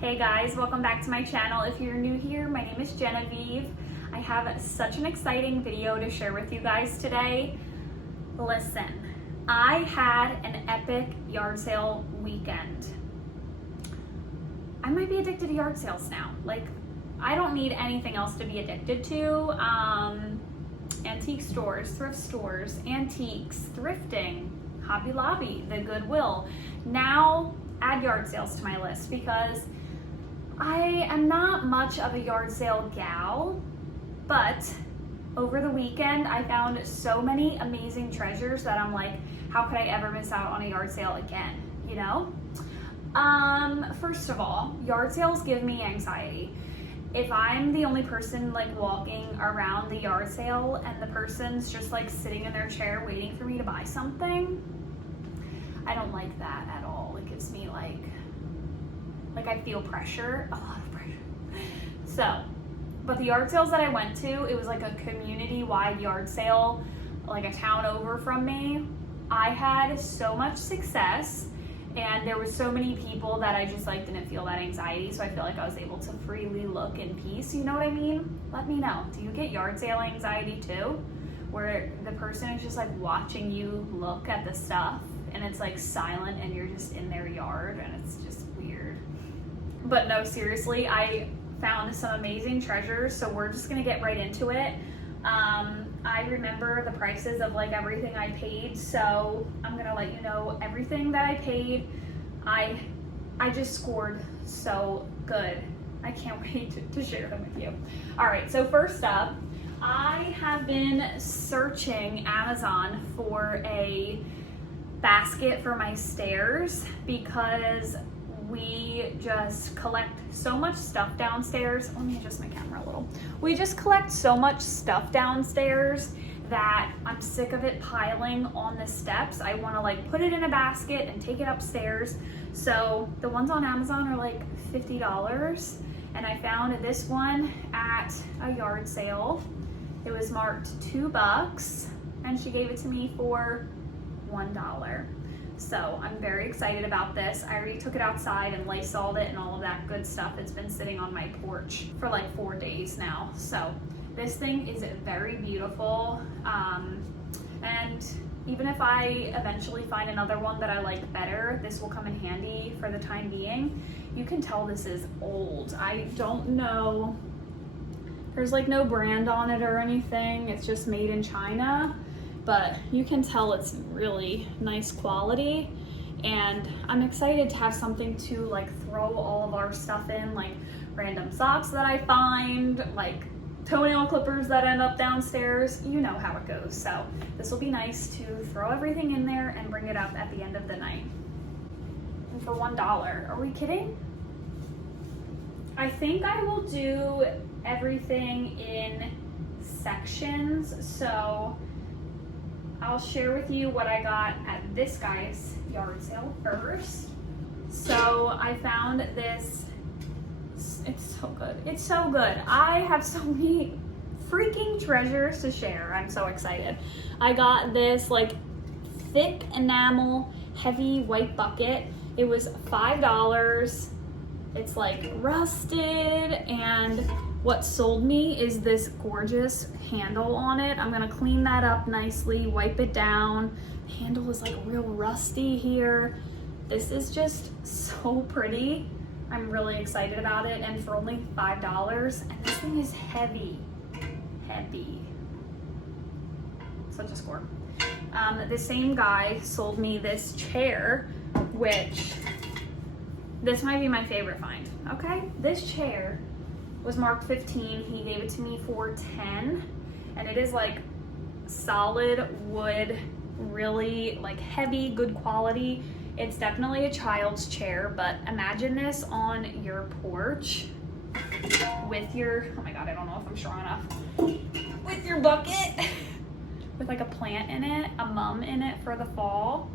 Hey guys, welcome back to my channel. If you're new here, my name is Genevieve. I have such an exciting video to share with you guys today. Listen, I had an epic yard sale weekend. I might be addicted to yard sales now. Like, I don't need anything else to be addicted to. Antique stores, thrift stores, antiques, thrifting, Hobby Lobby, the Goodwill. Now add yard sales to my list because I am not much of a yard sale gal, but over the weekend I found so many amazing treasures that I'm like, how could I ever miss out on a yard sale again, you know? First of all, yard sales give me anxiety. If I'm the only person like walking around the yard sale and the person's just like sitting in their chair waiting for me to buy something, I don't like that at all. It gives me like I feel pressure, a lot of pressure. So, but the yard sales that I went to, it was like a community-wide yard sale, like a town over from me. I had so much success and there was so many people that I just like didn't feel that anxiety, so I feel like I was able to freely look in peace, you know what I mean? Let me know, do you get yard sale anxiety too? Where the person is just like watching you look at the stuff and it's like silent and you're just in their yard and it's just weird. But no, seriously, I found some amazing treasures, so we're just gonna get right into it. I remember the prices of like everything I paid, so I'm gonna let you know everything that I paid. I just scored so good. I can't wait to share them with you. All right, so first up, I have been searching Amazon for a basket for my stairs because we just collect so much stuff downstairs. Let me adjust my camera a little. We just collect so much stuff downstairs that I'm sick of it piling on the steps. I want to like put it in a basket and take it upstairs. So the ones on Amazon are like $50, and I found this one at a yard sale. It was marked $2 and she gave it to me for $1. So I'm very excited about this. I already took it outside and Lysoled it and all of that good stuff. It's been sitting on my porch for like 4 days now. So this thing is very beautiful. And even if I eventually find another one that I like better, this will come in handy for the time being. You can tell this is old. I don't know, there's like no brand on it or anything. It's just made in China. But you can tell it's really nice quality, and I'm excited to have something to like throw all of our stuff in, like random socks that I find, like toenail clippers that end up downstairs. You know how it goes. So this will be nice to throw everything in there and bring it up at the end of the night. And for $1, are we kidding? I think I will do everything in sections, so I'll share with you what I got at this guy's yard sale first. So I found this, it's so good. It's so good. I have so many freaking treasures to share. I'm so excited. I got this like thick enamel, heavy white bucket. It was $5. It's like rusted, and what sold me is this gorgeous handle on it. I'm gonna clean that up nicely, wipe it down. The handle is like real rusty here. This is just so pretty. I'm really excited about it, and for only $5, and this thing is heavy, heavy. Such a score. The same guy sold me this chair, which, this might be my favorite find, okay? This chair was marked 15, he gave it to me for 10, and it is like solid wood, really like heavy, good quality. It's definitely a child's chair, but imagine this on your porch with your, oh my God, I don't know if I'm strong enough, with your bucket, with like a plant in it, a mum in it for the fall.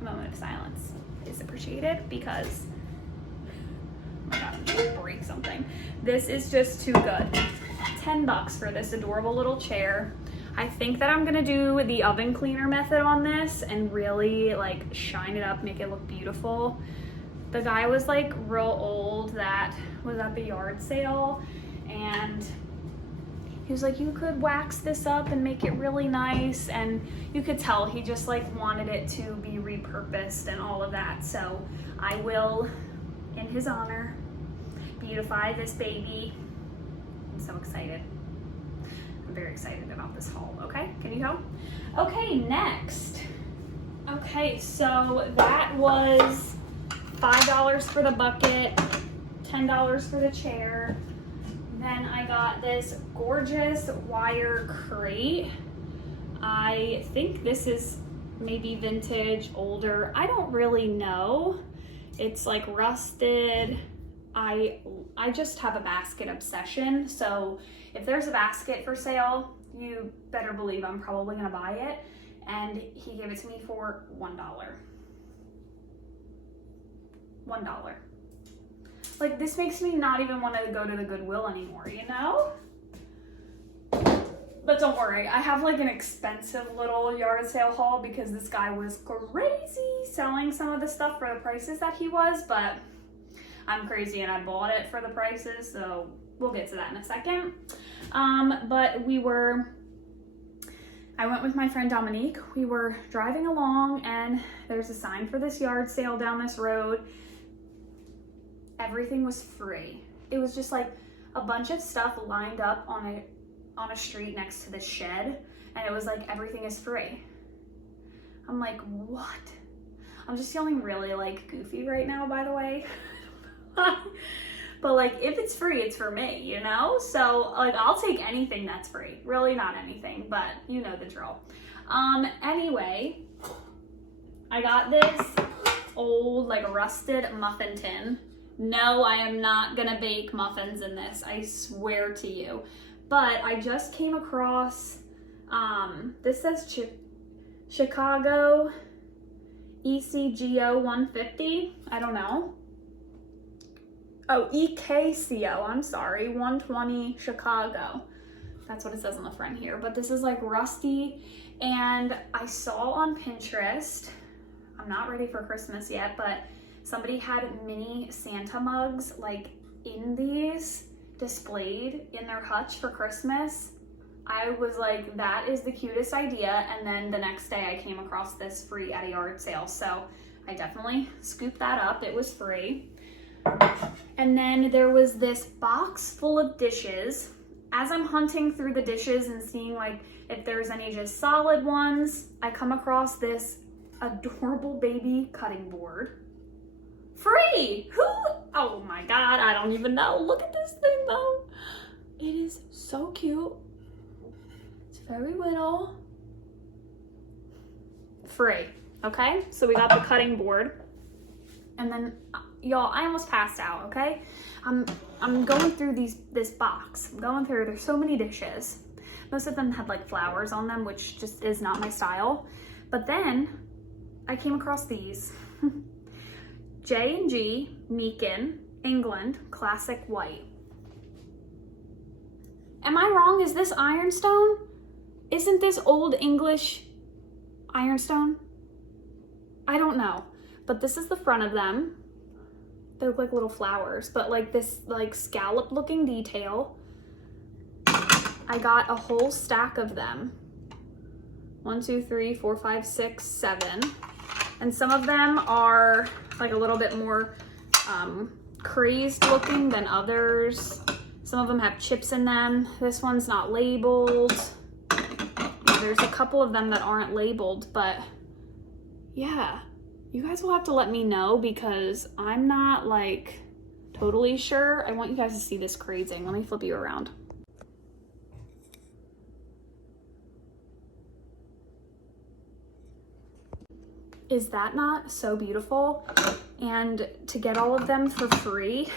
A moment of silence is appreciated because, oh my God, I'm gonna break something. This is just too good. $10 for this adorable little chair. I think that I'm gonna do the oven cleaner method on this and really like shine it up, make it look beautiful. The guy was like real old that was at the yard sale, and he was like, you could wax this up and make it really nice, and you could tell he just like wanted it to be repurposed and all of that. So I will, in his honor, beautify this baby. I'm so excited. I'm very excited about this haul. Okay, can you go? Okay, next. Okay, so that was $5 for the bucket, $10 for the chair. Then I got this gorgeous wire crate. I think this is maybe vintage, older. I don't really know. It's like rusted. I just have a basket obsession. So if there's a basket for sale, you better believe I'm probably gonna buy it. And he gave it to me for $1. $1. Like, this makes me not even want to go to the Goodwill anymore, you know? But don't worry, I have like an expensive little yard sale haul because this guy was crazy selling some of the stuff for the prices that he was, but I'm crazy and I bought it for the prices, so we'll get to that in a second. But I went with my friend Dominique. We were driving along and there's a sign for this yard sale down this road. Everything was free. It was just like a bunch of stuff lined up on a street next to the shed, and it was like, everything is free. I'm like, what? I'm just feeling really like goofy right now, by the way. But like, if it's free, it's for me, you know? So like, I'll take anything that's free. Really not anything, but you know the drill. Anyway, I got this old like rusted muffin tin. No, I am not gonna bake muffins in this, I swear to you. But I just came across, this says Chicago ECGO 150, I don't know. Oh, EKCO, I'm sorry, 120 Chicago. That's what it says on the front here, but this is like rusty, and I saw on Pinterest, I'm not ready for Christmas yet, but somebody had mini Santa mugs like in these displayed in their hutch for Christmas. I was like, that is the cutest idea. And then the next day I came across this free at a yard sale. So I definitely scooped that up. It was free. And then there was this box full of dishes. As I'm hunting through the dishes and seeing like if there's any just solid ones, I come across this adorable baby cutting board. Free! Who? Oh my God, I don't even know. Look at this thing though. It is so cute. It's very little. Free, okay? So we got the cutting board. And then, y'all, I almost passed out, okay? I'm going through this box. I'm going through, there's so many dishes. Most of them had like flowers on them, which just is not my style. But then I came across these. J&G Meakin, England, classic white. Am I wrong? Is this ironstone? Isn't this old English ironstone? I don't know, but this is the front of them. They look like little flowers, but like this like scallop looking detail. I got a whole stack of them. 1, 2, 3, 4, 5, 6, 7. And some of them are like a little bit more crazed looking than others. Some of them have chips in them. This one's not labeled. There's a couple of them that aren't labeled, but yeah, you guys will have to let me know because I'm not like totally sure. I want you guys to see this crazing. Let me flip you around. Is that not so beautiful? And to get all of them for free,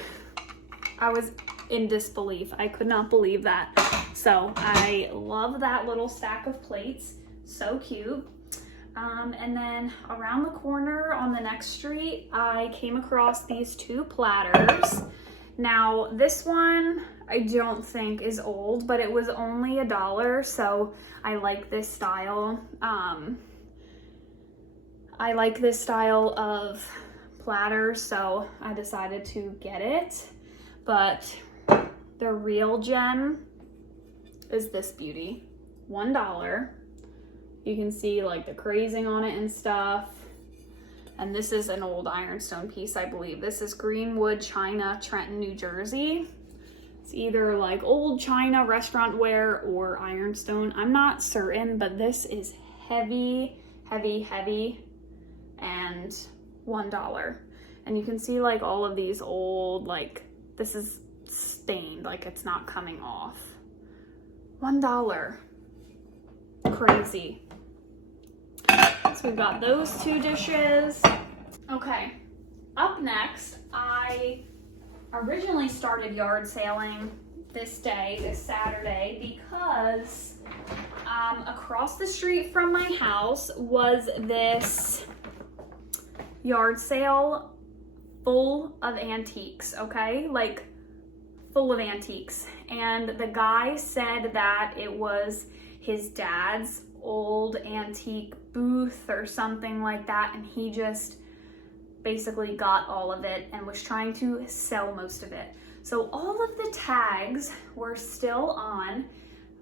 I was in disbelief. I could not believe that. So I love that little stack of plates. So cute. And then around the corner on the next street, I came across these 2 platters. Now this one I don't think is old, but it was only $1, so I like this style. I like this style of platter, so I decided to get it. But the real gem is this beauty. $1. You can see like the crazing on it and stuff. And this is an old ironstone piece, I believe. This is Greenwood China, Trenton, New Jersey. It's either like old China restaurant ware or ironstone. I'm not certain, but this is heavy, heavy, heavy, and $1. And you can see like all of these old, like this is stained, like it's not coming off. $1. Crazy. So we've got those 2 dishes. Okay, up next, I originally started yard sailing this Saturday, because across the street from my house was this yard sale full of antiques, okay? Like full of antiques. And the guy said that it was his dad's old antique booth or something like that, and he just basically got all of it and was trying to sell most of it. So all of the tags were still on,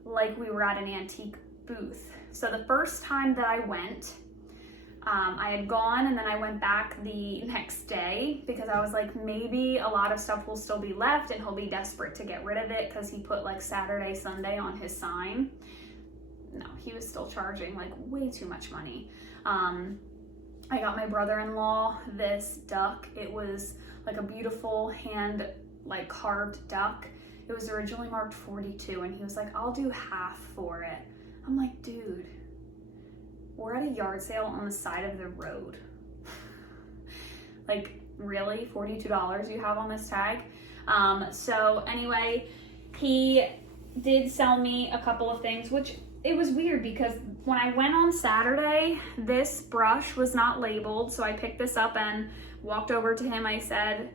like we were at an antique booth. So the first time that I went, I had gone and then I went back the next day because I was like, maybe a lot of stuff will still be left and he'll be desperate to get rid of it because he put like Saturday, Sunday on his sign. No, he was still charging like way too much money. I got my brother-in-law this duck. It was like a beautiful hand like carved duck. It was originally marked 42 and he was like, I'll do half for it. I'm like, dude, we're at a yard sale on the side of the road. Like, really? $42 you have on this tag? So anyway, he did sell me a couple of things, which it was weird because when I went on Saturday, this brush was not labeled. So I picked this up and walked over to him. I said,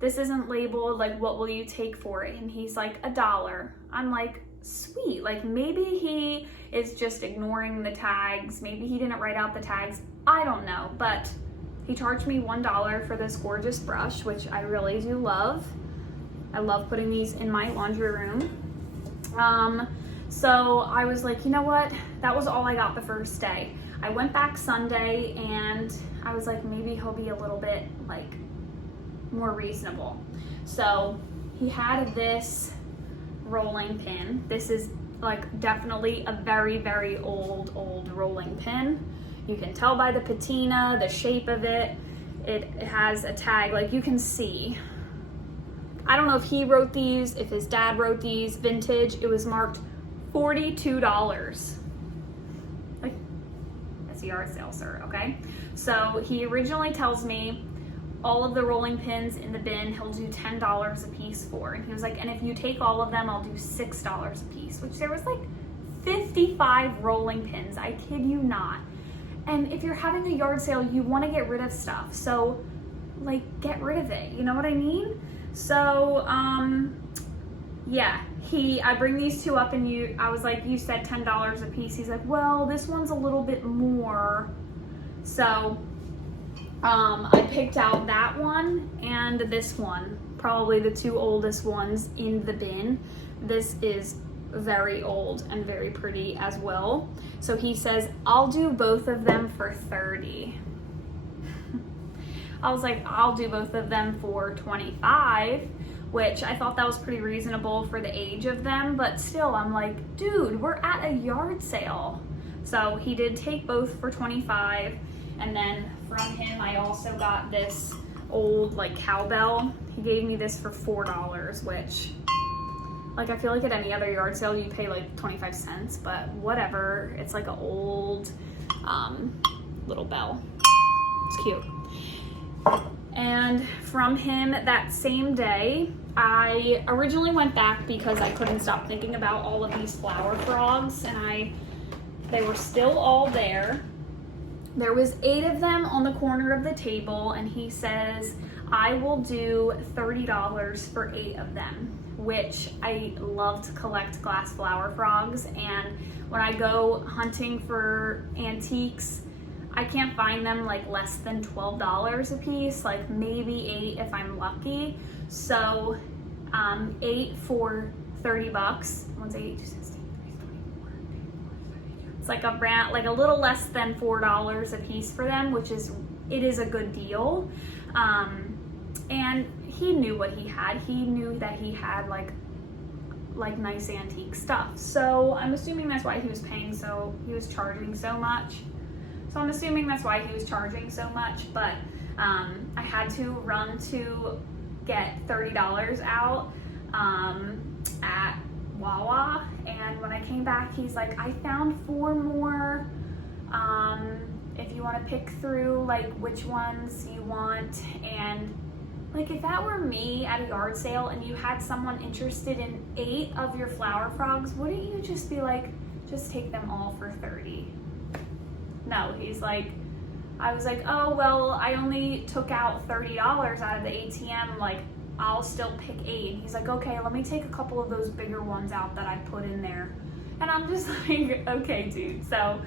this isn't labeled, like, what will you take for it? And he's like, $1. I'm like, sweet. Like, maybe he is just ignoring the tags. Maybe he didn't write out the tags. I don't know, but he charged me $1 for this gorgeous brush, which I really do love. I love putting these in my laundry room. So I was like, you know what? That was all I got the first day. I went back Sunday and I was like, maybe he'll be a little bit like more reasonable. So he had this rolling pin. This is like definitely a very, very old rolling pin. You can tell by the patina, the shape of it. It has a tag, like you can see. I don't know if he wrote these, if his dad wrote these, vintage. It was marked $42. Like, that's a yard sale, sir, okay? So he originally tells me all of the rolling pins in the bin, he'll do $10 a piece for. And he was like, and if you take all of them, I'll do $6 a piece, which there was like 55 rolling pins. I kid you not. And if you're having a yard sale, you want to get rid of stuff. So like, get rid of it. You know what I mean? So, yeah, I bring these two up and I was like, you said $10 a piece. He's like, well, this one's a little bit more. So, I picked out that one and this one, probably the two oldest ones in the bin. This is very old and very pretty as well. So he says, I'll do both of them for $30. I was like, I'll do both of them for $25, which I thought that was pretty reasonable for the age of them, but still, I'm like, dude, we're at a yard sale. So he did take both for $25, and then from him, I also got this old like cowbell. He gave me this for $4, which, like, I feel like at any other yard sale, you pay like 25 cents, but whatever. It's like an old little bell. It's cute. And from him that same day, I originally went back because I couldn't stop thinking about all of these flower frogs, and they were still all there. There was 8 of them on the corner of the table, and he says, I will do $30 for 8 of them, which I love to collect glass flower frogs. And when I go hunting for antiques, I can't find them like less than $12 a piece, like maybe $8 if I'm lucky. So 8 for 30 bucks. One's 8, 2, 16, 24. It's like a brand, like a little less than $4 a piece for them, which is, it is a good deal. And he knew what he had. He knew that he had like nice antique stuff. So I'm assuming that's why he was paying, so he was charging so much. So I'm assuming that's why he was charging so much, but I had to run to get $30 out at Wawa, and when I came back, he's like, I found 4 more. If you want to pick through like which ones you want. And like, if that were me at a yard sale and you had someone interested in 8 of your flower frogs, wouldn't you just be like, just take them all for 30? No, he's like, I was like, oh, well, I only took out $30 out of the ATM, like, I'll still pick 8. He's like, okay, let me take a couple of those bigger ones out that I put in there. And I'm just like, okay, dude. So,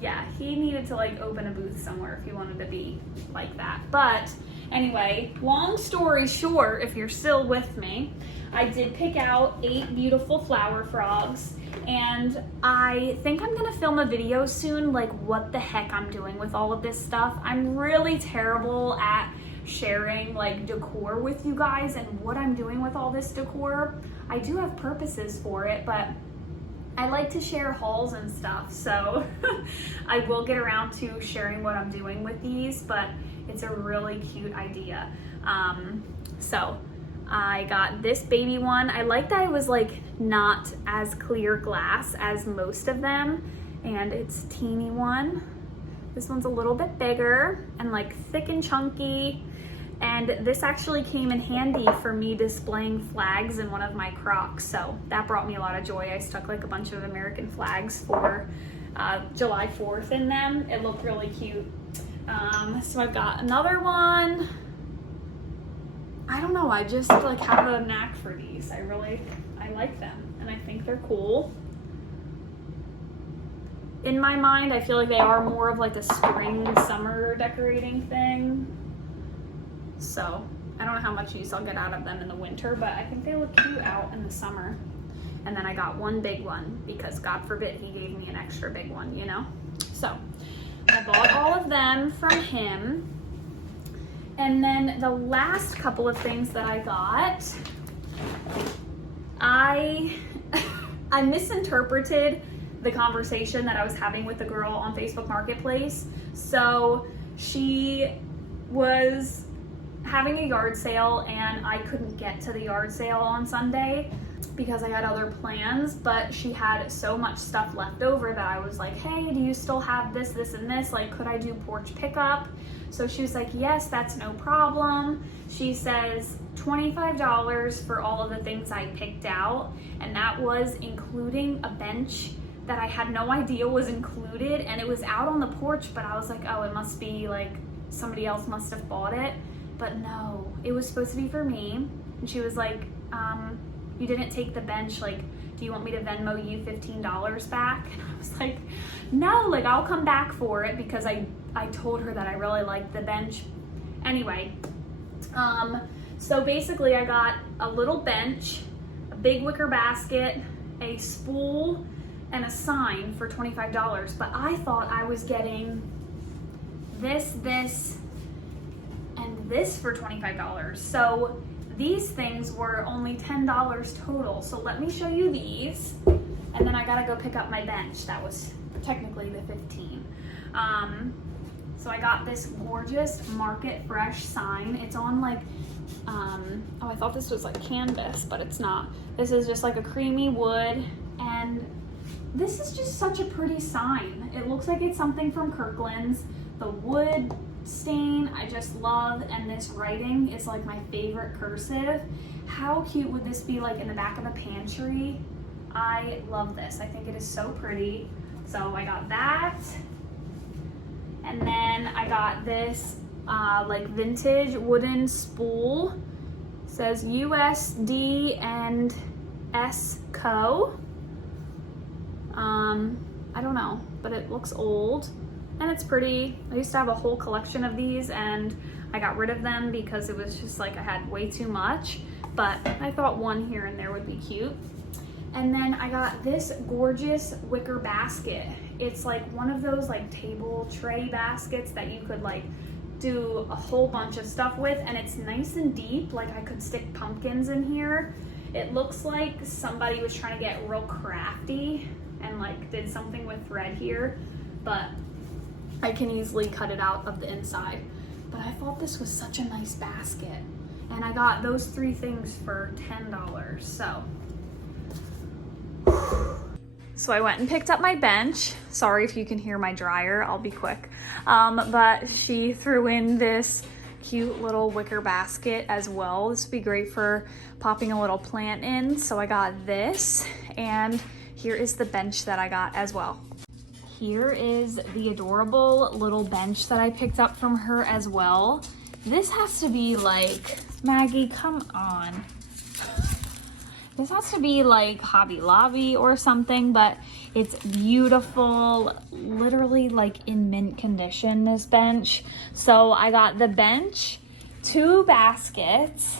yeah, he needed to like open a booth somewhere if he wanted to be like that. But anyway, long story short, if you're still with me, I did pick out 8 beautiful flower frogs, and I think I'm gonna film a video soon, like what the heck I'm doing with all of this stuff. I'm really terrible at sharing like decor with you guys and what I'm doing with all this decor. I do have purposes for it, but I like to share hauls and stuff, so I will get around to sharing what I'm doing with these, but it's a really cute idea. So I got this baby one. I like that it was like not as clear glass as most of them, and it's a teeny one. This one's a little bit bigger and like thick and chunky. And this actually came in handy for me displaying flags in one of my Crocs, so that brought me a lot of joy. I stuck like a bunch of American flags for July 4th in them. It looked really cute. So I've got another one. I don't know, I just like have a knack for these. I like them, and I think they're cool. In my mind, I feel like they are more of like a spring, summer decorating thing. So I don't know how much use I'll get out of them in the winter, but I think they look cute out in the summer. And then I got one big one because God forbid he gave me an extra big one, you know? So I bought all of them from him. And then the last couple of things that I got, I misinterpreted the conversation that I was having with the girl on Facebook Marketplace. So she was having a yard sale and I couldn't get to the yard sale on Sunday because I had other plans, but she had so much stuff left over that I was like, hey, do you still have this, this, and this? Like, could I do porch pickup? So she was like, yes, that's no problem. She says $25 for all of the things I picked out, and that was including a bench that I had no idea was included, and it was out on the porch, but I was like, oh, it must be like somebody else must have bought it. But no, it was supposed to be for me. And she was like, you didn't take the bench, like, do you want me to Venmo you $15 back? And I was like, no, like, I'll come back for it, because I told her that I really liked the bench. Anyway, so basically I got a little bench, a big wicker basket, a spool, and a sign for $25. But I thought I was getting this, and this for $25. So these things were only $10 total. So let me show you these, and then I gotta go pick up my bench. That was technically the 15. So I got this gorgeous Market Fresh sign. It's on like, oh, I thought this was like canvas, but it's not. This is just like a creamy wood, and this is just such a pretty sign. It looks like it's something from Kirkland's. The wood stain I just love, and this writing is like my favorite cursive. How cute would this be like in the back of a pantry? I love this. I think it is so pretty. So I got that, and then I got this like vintage wooden spool. It says USD and S Co. I don't know, but it looks old. and it's pretty. I used to have a whole collection of these and I got rid of them because it was just like I had way too much, but I thought one here and there would be cute. And then I got this gorgeous wicker basket. It's like one of those like table tray baskets that you could like do a whole bunch of stuff with, and it's nice and deep. Like I could stick pumpkins in here. It looks like somebody was trying to get real crafty and like did something with thread here, but I can easily cut it out of the inside. But I thought this was such a nice basket, and I got those 3 things for $10. So I went and picked up my bench. Sorry if you can hear my dryer, I'll be quick. But she threw in this cute little wicker basket as well. This would be great for popping a little plant in. So I got this, and here is the bench that I got as well. Here is the adorable little bench that I picked up from her as well. This has to be like, Maggie, come on. This has to be like Hobby Lobby or something, but it's beautiful, literally like in mint condition, this bench. So I got the bench, 2 baskets,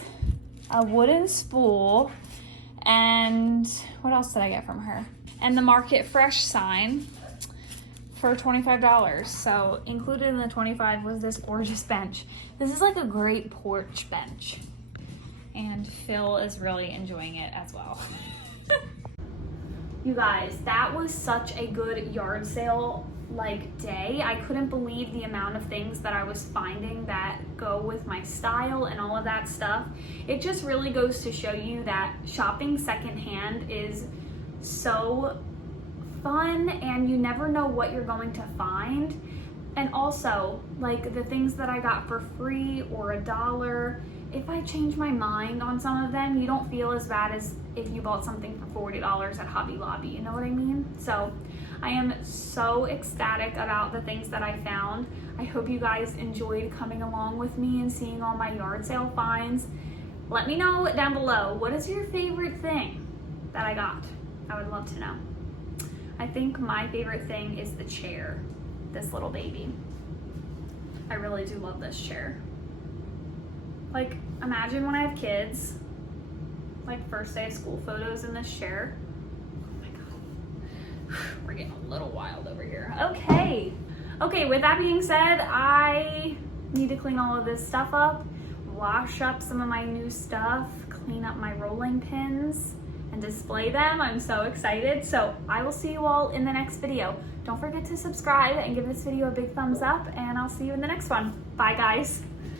a wooden spool, and what else did I get from her? And the Market Fresh sign for $25. So included in the 25 was this gorgeous bench. This is like a great porch bench. And Phil is really enjoying it as well. You guys, that was such a good yard sale like day. I couldn't believe the amount of things that I was finding that go with my style and all of that stuff. It just really goes to show you that shopping secondhand is so fun, and you never know what you're going to find. And also, like the things that I got for free or $1, if I change my mind on some of them, you don't feel as bad as if you bought something for $40 at Hobby Lobby, you know what I mean? So I am so ecstatic about the things that I found. I hope you guys enjoyed coming along with me and seeing all my yard sale finds. Let me know down below, what is your favorite thing that I got? I would love to know. I think my favorite thing is the chair, this little baby. I really do love this chair. Like, imagine when I have kids, like first day of school photos in this chair. Oh my God, we're getting a little wild over here. Okay, with that being said, I need to clean all of this stuff up, wash up some of my new stuff, clean up my rolling pins, and display them. I'm so excited. So I will see you all in the next video. Don't forget to subscribe and give this video a big thumbs up, and I'll see you in the next one. Bye guys.